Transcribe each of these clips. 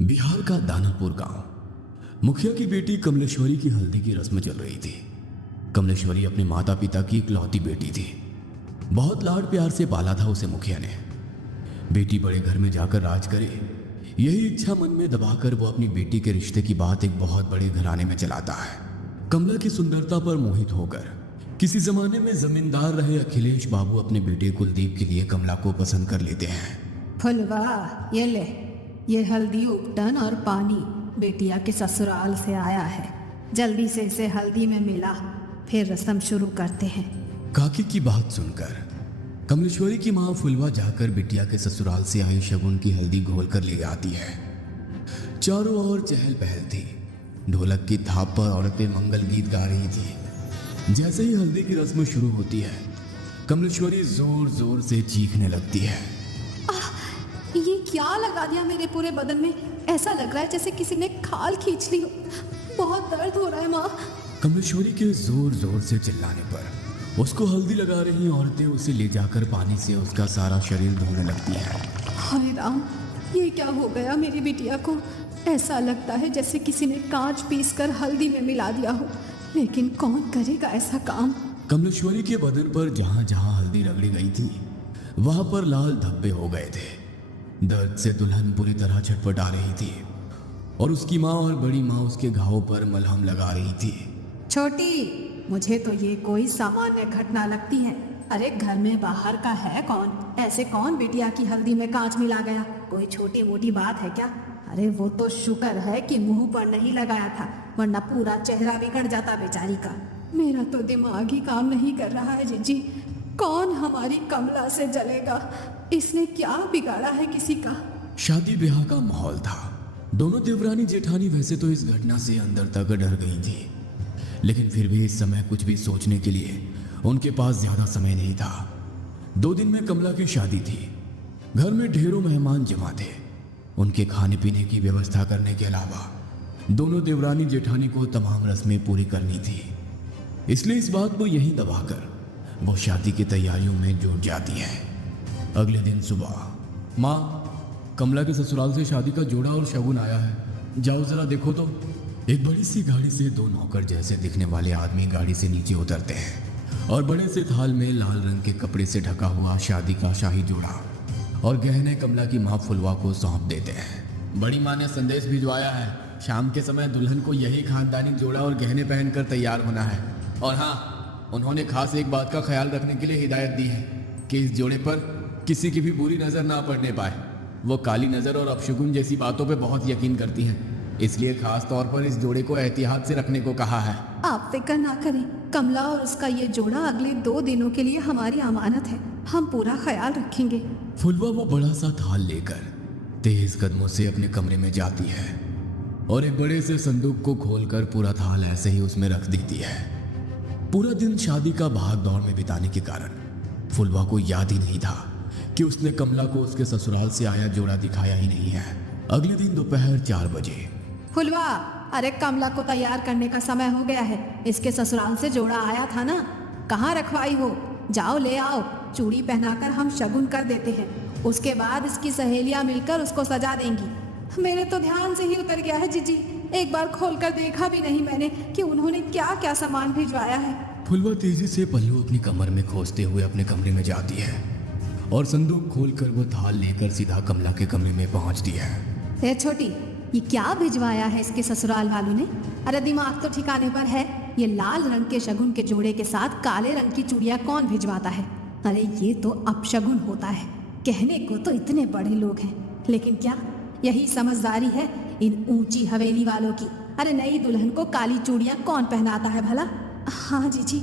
बिहार का दानापुर गांव। मुखिया की बेटी कमलेश्वरी की हल्दी की रस्म चल रही थी। कमलेश्वरी अपने माता पिता की इकलौती बेटी थी। बहुत लाड प्यार से पाला था उसे मुखिया ने। बेटी बड़े घर में जाकर राज करे, यही इच्छा मन में दबाकर वो अपनी बेटी के रिश्ते की बात एक बहुत बड़े घराने में चलाता है। कमला की सुंदरता पर मोहित होकर किसी जमाने में जमींदार रहे अखिलेश बाबू अपने बेटे कुलदीप के लिए कमला को पसंद कर लेते हैं। फुलवा, ये ले, ये हल्दी उपटन और पानी बेटिया के ससुराल से आया है। जल्दी से इसे हल्दी में मिला, फिर रस्म शुरू करते हैं। काकी की बात सुनकर कमलेश्वरी की माँ फुलवा जाकर बिटिया के ससुराल से आई शगुन की हल्दी घोल कर ले आती है। चारों ओर चहल पहल थी। ढोलक की थाप पर औरतें मंगल गीत गा रही थी। जैसे ही हल्दी की रस्म शुरू होती है, कमलेश्वरी जोर जोर से चीखने लगती है। ये क्या लगा दिया मेरे पूरे बदन में? ऐसा लग रहा है जैसे किसी ने खाल खींच ली हो। बहुत दर्द हो रहा है माँ। कमलेश्वरी के जोर जोर से चिल्लाने पर उसको हल्दी लगा रही औरतें उसे ले जाकर पानी से उसका सारा शरीर धोने लगती है। हाय राम, ये क्या हो गया मेरी बिटिया को? ऐसा लगता है जैसे किसी ने कांच पीस कर हल्दी में मिला दिया हो, लेकिन कौन करेगा ऐसा काम? कमलेश्वरी के बदन पर जहां जहां हल्दी रगड़ी गई थी, वहां पर लाल धब्बे हो गए थे। दर्द से दुल्हन पूरी तरह छटपटा रही थी और उसकी माँ और बड़ी माँ उसके घावों पर मलहम लगा रही थी। छोटी, मुझे तो ये कोई सामान्य घटना लगती है। अरे घर में बाहर का है कौन? ऐसे कौन बिटिया की हल्दी में कांच मिला गया? कोई छोटी मोटी बात है क्या? अरे वो तो शुक्र है कि मुंह पर नहीं लगाया था, वरना पूरा चेहरा बिगड़ जाता बेचारी का। मेरा तो दिमाग ही काम नहीं कर रहा है जीजी। कौन हमारी कमला से जलेगा? इसने क्या बिगाड़ा है किसी का? शादी ब्याह का माहौल था। दोनों देवरानी जेठानी वैसे तो इस घटना से अंदर तक डर गई थी, लेकिन फिर भी इस समय कुछ भी सोचने के लिए उनके पास ज्यादा समय नहीं था। 2 दिन में कमला की शादी थी। घर में ढेरों मेहमान जमा थे। उनके खाने पीने की व्यवस्था करने के अलावा दोनों देवरानी जेठानी को तमाम रस्में पूरी करनी थी। इसलिए इस बात को यहीं दबाकर वो शादी की तैयारियों में जुट जाती है। अगले दिन सुबह, माँ, कमला के ससुराल से शादी का जोड़ा और शगुन आया है, जाओ जरा देखो तो। एक बड़ी सी गाड़ी से 2 नौकर जैसे दिखने वाले आदमी गाड़ी से नीचे उतरते हैं और बड़े से थाल में लाल रंग के कपड़े से ढका हुआ शादी का शाही जोड़ा और गहने कमला की माँ फुलवा को सौंप देते हैं। बड़ी माँ ने संदेश भिजवाया है, शाम के समय दुल्हन को यही खानदानी जोड़ा और गहने पहनकर तैयार होना है। और हाँ, उन्होंने खास एक बात का ख्याल रखने के लिए हिदायत दी है कि इस जोड़े पर किसी की भी बुरी नजर ना पड़ने पाए। वो काली नजर और अपशगुन जैसी बातों पे बहुत यकीन करती हैं, इसलिए खास तौर पर इस जोड़े को एहतियात से रखने को कहा है। आप फिक्र ना करें, कमला और उसका ये जोड़ा अगले 2 दिनों के लिए हमारी अमानत है। हम पूरा ख्याल रखेंगे। फुलवा वो बड़ा सा थाल लेकर तेज कदमों से अपने कमरे में जाती है और एक बड़े से संदूक को खोलकर पूरा थाल ऐसे ही उसमें रख देती है। पूरा दिन शादी का भाग दौड़ में बिताने के कारण फुलवा को याद ही नहीं था कि उसने कमला को उसके ससुराल से आया जोड़ा दिखाया ही नहीं है। अगले दिन दोपहर 4 बजे, फुलवा, अरे कमला को तैयार करने का समय हो गया है। इसके ससुराल से जोड़ा आया था ना, कहाँ रखवाई हो? जाओ ले आओ। चूड़ी पहनाकर हम शगुन कर देते हैं, उसके बाद इसकी सहेलियां मिलकर उसको सजा देंगी। मेरे तो ध्यान से ही उतर गया है जीजी। एक बार खोलकर देखा भी नहीं मैंने कि उन्होंने क्या क्या सामान भिजवाया है। फुलवा तेजी से पल्लू अपनी कमर में खोसते हुए अपने कमरे में जाती है और संदूक खोलकर वो थाल लेकर सीधा कमला के कमरे में पहुंचती है। ए छोटी, ये क्या भिजवाया है इसके ससुराल वालों ने? अरे दिमाग तो ठिकाने पर है। ये लाल रंग के शगुन के जोड़े के साथ काले रंग की चूड़ियां कौन भिजवाता है? अरे ये तो अपशगुन होता है। कहने को तो इतने बड़े लोग हैं, लेकिन क्या यही समझदारी है इन ऊंची हवेली वालों की? अरे नई दुल्हन को काली चूड़ियां कौन पहनाता है भला? हाँ जीजी,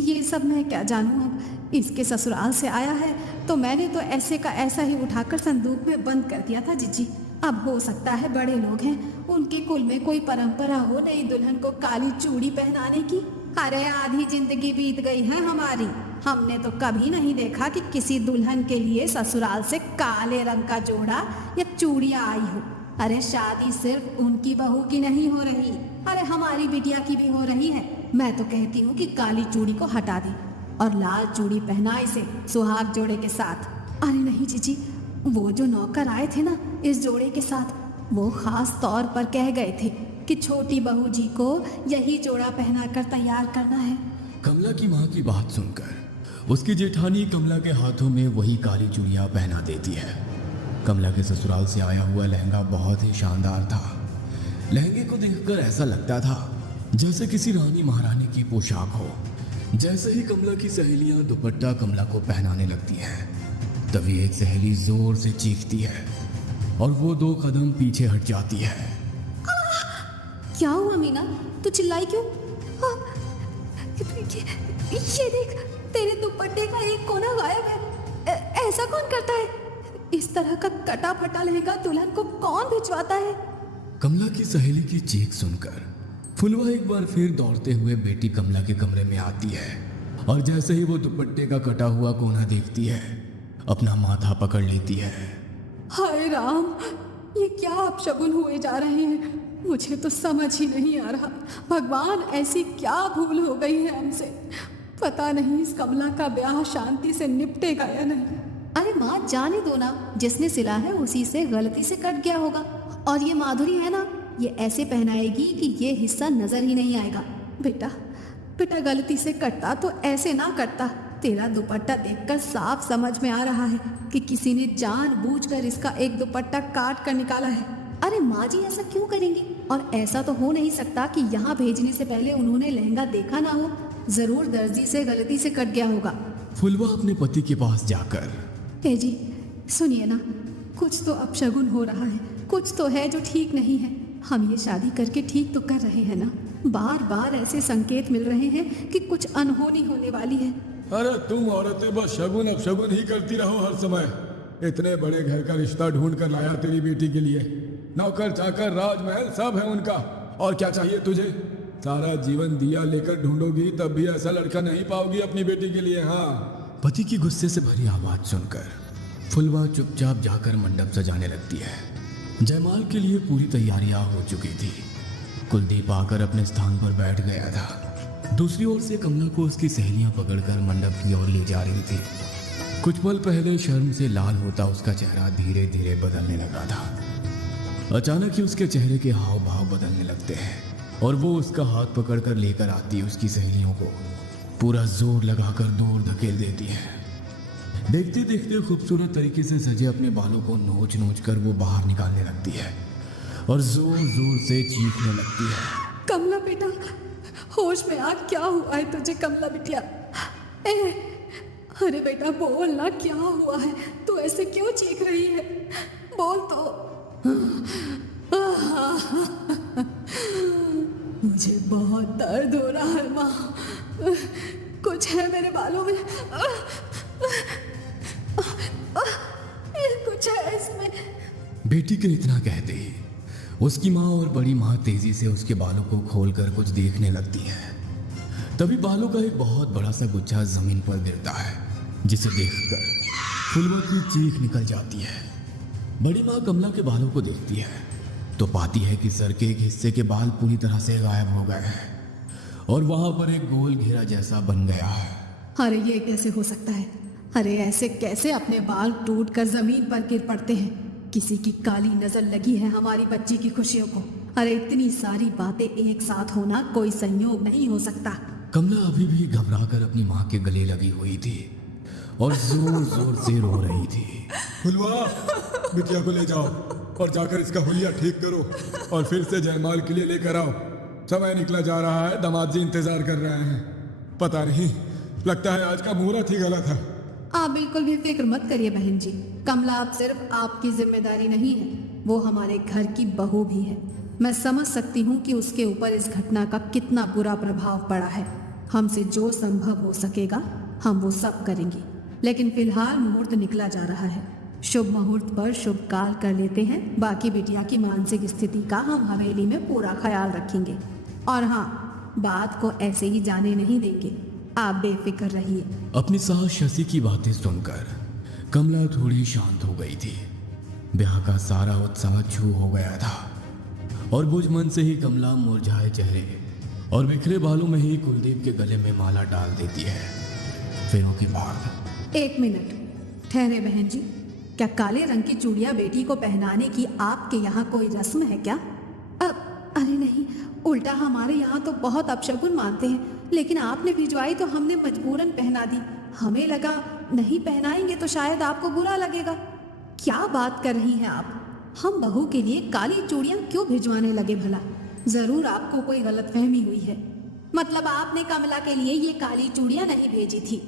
ये सब मैं क्या जानूं। अब इसके ससुराल से आया है तो मैंने तो ऐसे का ऐसा ही उठाकर संदूक में बंद कर दिया था जीजी। अब हो सकता है बड़े लोग हैं, उनके कुल में कोई परंपरा हो नई दुल्हन को काली चूड़ी पहनाने की। अरे आधी जिंदगी बीत गई है हमारी, हमने तो कभी नहीं देखा कि किसी दुल्हन के लिए ससुराल से काले रंग का जोड़ा या चूड़ियां आई हो। अरे शादी सिर्फ उनकी बहू की नहीं हो रही, अरे हमारी बिटिया की भी हो रही है। मैं तो कहती हूँ कि काली चूड़ी को हटा दे और लाल चूड़ी पहना इसे सुहाग जोड़े के साथ। अरे नहीं जीजी, वो जो नौकर आए थे ना इस जोड़े के साथ, वो खास तौर पर कह गए थे कि छोटी बहू जी को यही जोड़ा पहनाकर तैयार करना है। कमला की माँ की बात सुनकर उसकी जेठानी कमला के हाथों में वही काली चूड़ियाँ पहना देती है। कमला के ससुराल से आया हुआ लहंगा बहुत ही शानदार था। लहंगे को देखकर ऐसा लगता था जैसे किसी रानी महारानी की पोशाक हो। जैसे ही कमला की सहेलियां दुपट्टा कमला को पहनाने लगती हैं, तभी एक सहेली जोर से चीखती है और वो 2 कदम पीछे हट जाती है। क्या हुआ मीना, तू चिल्लाई क्यों? ये देख, तेरे दुपट्टे का एक कोना गायब है। ऐसा कौन करता है? इस तरह का कटा फटा लहंगा दुल्हन को कौन भिजवाता है? कमला की सहेली की चीख सुनकर फुलवा एक बार फिर दौड़ते हुए बेटी कमला के कमरे में आती है और जैसे ही वो दुपट्टे का कटा हुआ कोना देखती है, अपना माथा पकड़ लेती है। हाय राम, ये क्या अपशगुन हुए जा रहे हैं? मुझे तो समझ ही नहीं आ रहा। भगवान, ऐसी क्या भूल हो गई है हमसे? पता नहीं इस कमला का ब्याह शांति से निपटेगा या नहीं। अरे माँ, जाने दो ना, जिसने सिला है उसी से गलती से कट गया होगा। और ये माधुरी है ना, ये ऐसे पहनाएगी कि ये हिस्सा नजर ही नहीं आएगा। बेटा बेटा, गलती से कटता तो ऐसे ना कटता। तेरा दुपट्टा देखकर साफ समझ में आ रहा है कि किसी ने जानबूझकर इसका एक दुपट्टा काट कर निकाला है। अरे माँ जी, ऐसा क्यों करेंगी? और ऐसा तो हो नहीं सकता कि यहाँ भेजने से पहले उन्होंने लहंगा देखा ना हो। जरूर दर्जी से गलती से कट गया होगा। फुलवा अपने पति के पास जाकर, ए जी सुनिए ना, कुछ तो अपशगुन हो रहा है, कुछ तो है जो ठीक नहीं है। हम ये शादी करके ठीक तो कर रहे हैं ना? बार बार ऐसे संकेत मिल रहे हैं कि कुछ अनहोनी होने वाली है। अरे तुम औरतें बस शगुन अपशगुन ही करती रहो हर समय। इतने बड़े घर का रिश्ता ढूंढ कर लाया तेरी बेटी के लिए। नौकर चाकर राजमहल सब है उनका, और क्या चाहिए तुझे? सारा जीवन दिया लेकर ढूंढोगी तब भी ऐसा लड़का नहीं पाओगी अपनी बेटी के लिए। हाँ। पति की गुस्से से भरी आवाज सुनकर फुलवा चुपचाप जाकर मंडप सजाने लगती है। जयमाल के लिए पूरी तैयारियां हो चुकी थी। कुलदीप आकर अपने स्थान पर बैठ गया था। दूसरी ओर से कमला को उसकी सहेलियां पकड़कर मंडप की ओर ले जा रही थी। कुछ पल पहले शर्म से लाल होता उसका चेहरा धीरे धीरे बदलने लगा था। अचानक ही उसके चेहरे के हाव भाव बदलने लगते हैं और वो उसका हाथ पकड़कर लेकर आती है उसकी सहेलियों को पूरा जोर लगाकर दूर धकेल देती है। देखते देखते खूबसूरत तरीके से सजे अपने बालों को नोच नोच कर वो बाहर निकालने लगती है और जोर जोर से चीखने लगती है। कमला बेटा, होश में आ, क्या हुआ है तुझे? कमला बिटिया, अरे बेटा बोल ना, क्या हुआ है? तू ऐसे क्यों चीख रही है? बोल तो। मुझे बहुत दर्द हो रहा है माँ, कुछ है मेरे बालों में, कुछ है इसमें। बेटी के इतना कहते ही उसकी माँ और बड़ी माँ तेजी से उसके बालों को खोलकर कुछ देखने लगती है। तभी बालों का एक बहुत बड़ा सा गुच्छा जमीन पर गिरता है, जिसे देखकर फुलवा की चीख निकल जाती है। बड़ी माँ कमला के बालों को देखती है तो पाती है कि सर के एक हिस्से के बाल पूरी तरह से गायब हो गए हैं और वहां पर एक गोल घेरा जैसा बन गया है। अरे ये कैसे हो सकता है? अरे ऐसे कैसे अपने बाल टूटकर जमीन पर गिर पड़ते हैं? किसी की काली नजर लगी है हमारी बच्ची की खुशियों को। अरे इतनी सारी बातें एक साथ होना कोई संयोग नहीं हो सकता। कमला अभी भी घबराकर अपनी माँ के गले लगी हुई थी और जोर जोर से रो रही थी। फुलवा, बिटिया को ले जाओ और जाकर इसका हुलिया ठीक करो और फिर से जयमाल के लिए लेकर आओ। समय निकला जा रहा है, दामाद जी इंतजार कर रहे हैं। पता नहीं, लगता है आज का मुहूर्त ही गलत है। आप बिल्कुल भी फिक्र मत करिए बहन जी, कमला अब सिर्फ आपकी जिम्मेदारी नहीं है, वो हमारे घर की बहू भी है। मैं समझ सकती हूँ कि उसके ऊपर इस घटना का कितना बुरा प्रभाव पड़ा है। हमसे जो संभव हो सकेगा हम वो सब करेंगे, लेकिन फिलहाल मुहूर्त निकला जा रहा है। शुभ मुहूर्त पर शुभ काल कर लेते हैं। बाकी बिटिया की मानसिक स्थिति का हम हवेली में पूरा ख्याल रखेंगे और हाँ, बात को ऐसे ही जाने नहीं देंगे। आप बेफिक्र रहिए। अपनी सास शशि की बातें सुनकर कमला थोड़ी शांत हो गई थी। ब्याह का सारा उत्साह छू हो गया था और बुझ मन से ही कमला मुरझाए चेहरे और बिखरे बालों में ही कुलदीप के गले में माला डाल देती है। फिर उसके बाद 1 मिनट ठहरे बहन जी, क्या काले रंग की चूड़ियां बेटी को पहनाने की आपके यहाँ कोई रस्म है क्या? अरे नहीं, उल्टा हमारे यहाँ तो बहुत अपशगुन मानते हैं, लेकिन आपने भिजवाई तो हमने मजबूरन पहना दी। हमें लगा नहीं पहनाएंगे तो शायद आपको बुरा लगेगा। क्या बात कर रही हैं आप? हम बहू के लिए काली चूड़ियां क्यों भिजवाने लगे भला? जरूर आपको कोई गलतफहमी हुई है। मतलब आपने कमला के लिए ये काली चूड़ियां नहीं भेजी थी?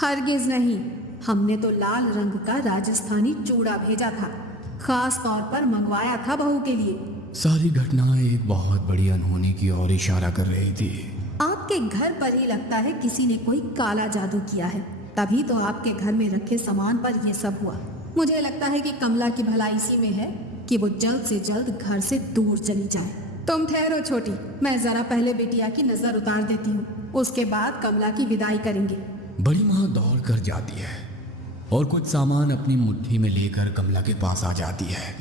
हरगिज नहीं, हमने तो लाल रंग का राजस्थानी चूड़ा भेजा था, खास तौर पर मंगवाया था बहू के लिए। सारी घटनाएं एक बहुत बड़ी अनहोनी की ओर इशारा कर रही थी। आपके घर पर ही लगता है किसी ने कोई काला जादू किया है, तभी तो आपके घर में रखे सामान पर यह सब हुआ। मुझे लगता है कि कमला की भलाई इसी में है कि वो जल्द से जल्द घर से दूर चली जाए। तुम ठहरो छोटी, मैं जरा पहले बिटिया की नजर उतार देती हूँ, उसके बाद कमला की विदाई करेंगे। बड़ी माँ दौड़ कर जाती है और कुछ सामान अपनी मुट्ठी में लेकर कमला के पास आ जाती है।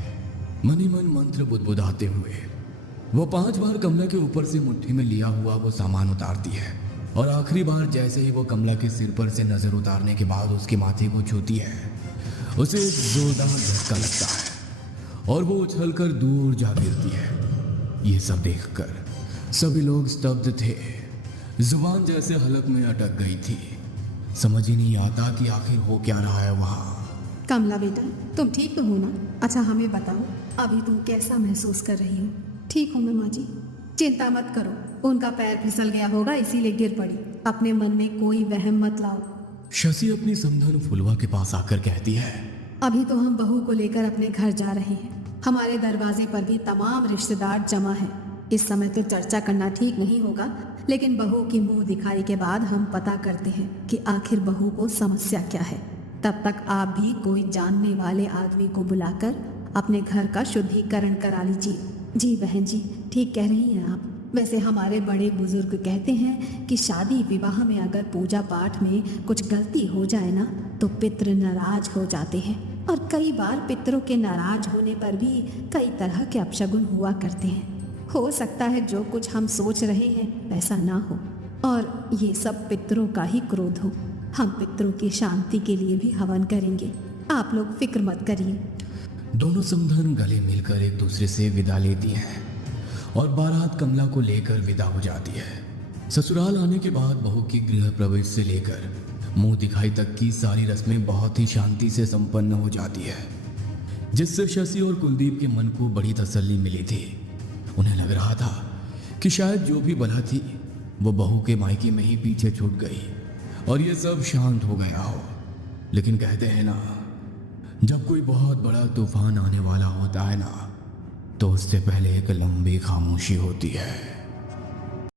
मनी मन मंत्र बुदबुदाते हुए वो 5 बार कमला के ऊपर से मुट्ठी में लिया हुआ वो सामान उतारती है, और आखिरी बार जैसे ही वो कमला के सिर पर से नजर उतारने के बाद उसके माथे को छूती है, उसे एक जोरदार झटका लगता है और वो उछलकर दूर जा गिरती है। ये सब देखकर सभी लोग स्तब्ध थे, जुबान जैसे हलक में अटक गई थी। समझ ही नहीं आता कि आखिर हो क्या रहा है वहाँ। कमला बेटा, तुम ठीक तो हो ना? अच्छा हमें बताओ, अभी तुम कैसा महसूस कर रही हो? ठीक हूँ मैं माँ जी, चिंता मत करो, उनका पैर फिसल गया होगा इसीलिए गिर पड़ी। अपने मन में कोई वहम मत लाओ। शशि अपनी समधन फुलवा के पास आकर कहती है, अभी तो हम बहू को लेकर अपने घर जा रहे हैं। हमारे दरवाजे पर भी तमाम रिश्तेदार जमा हैं। इस समय तो चर्चा करना ठीक नहीं होगा, लेकिन बहू की मुंह दिखाई के बाद हम पता करते हैं कि आखिर बहू को समस्या क्या है। तब तक आप भी कोई जानने वाले आदमी को बुलाकर अपने घर का शुद्धिकरण करा लीजिए। जी बहन जी, ठीक कह रही हैं आप। वैसे हमारे बड़े बुजुर्ग कहते हैं कि शादी विवाह में अगर पूजा पाठ में कुछ गलती हो जाए ना, तो पितृ नाराज हो जाते हैं, और कई बार पितरों के नाराज होने पर भी कई तरह के अपशगुन हुआ करते हैं। हो सकता है जो कुछ हम सोच रहे हैं वैसा ना हो, और ये सब पितरों का ही क्रोध हो। हम पितरों की शांति के लिए भी हवन करेंगे, आप लोग फिक्र मत करिए। दोनों समधन गले मिलकर एक दूसरे से विदा लेती हैं और बारात कमला को लेकर विदा हो जाती है। ससुराल आने के बाद बहू की गृह प्रवेश से लेकर मुंह दिखाई तक की सारी रस्में बहुत ही शांति से संपन्न हो जाती है, जिससे शशि और कुलदीप के मन को बड़ी तसल्ली मिली थी। उन्हें लग रहा था कि शायद जो भी बला थी वो बहू के मायके में ही पीछे छूट गई और ये सब शांत हो गया हो। लेकिन कहते हैं ना, जब कोई बहुत बड़ा तूफान आने वाला होता है ना, तो उससे पहले एक लंबी खामोशी होती है।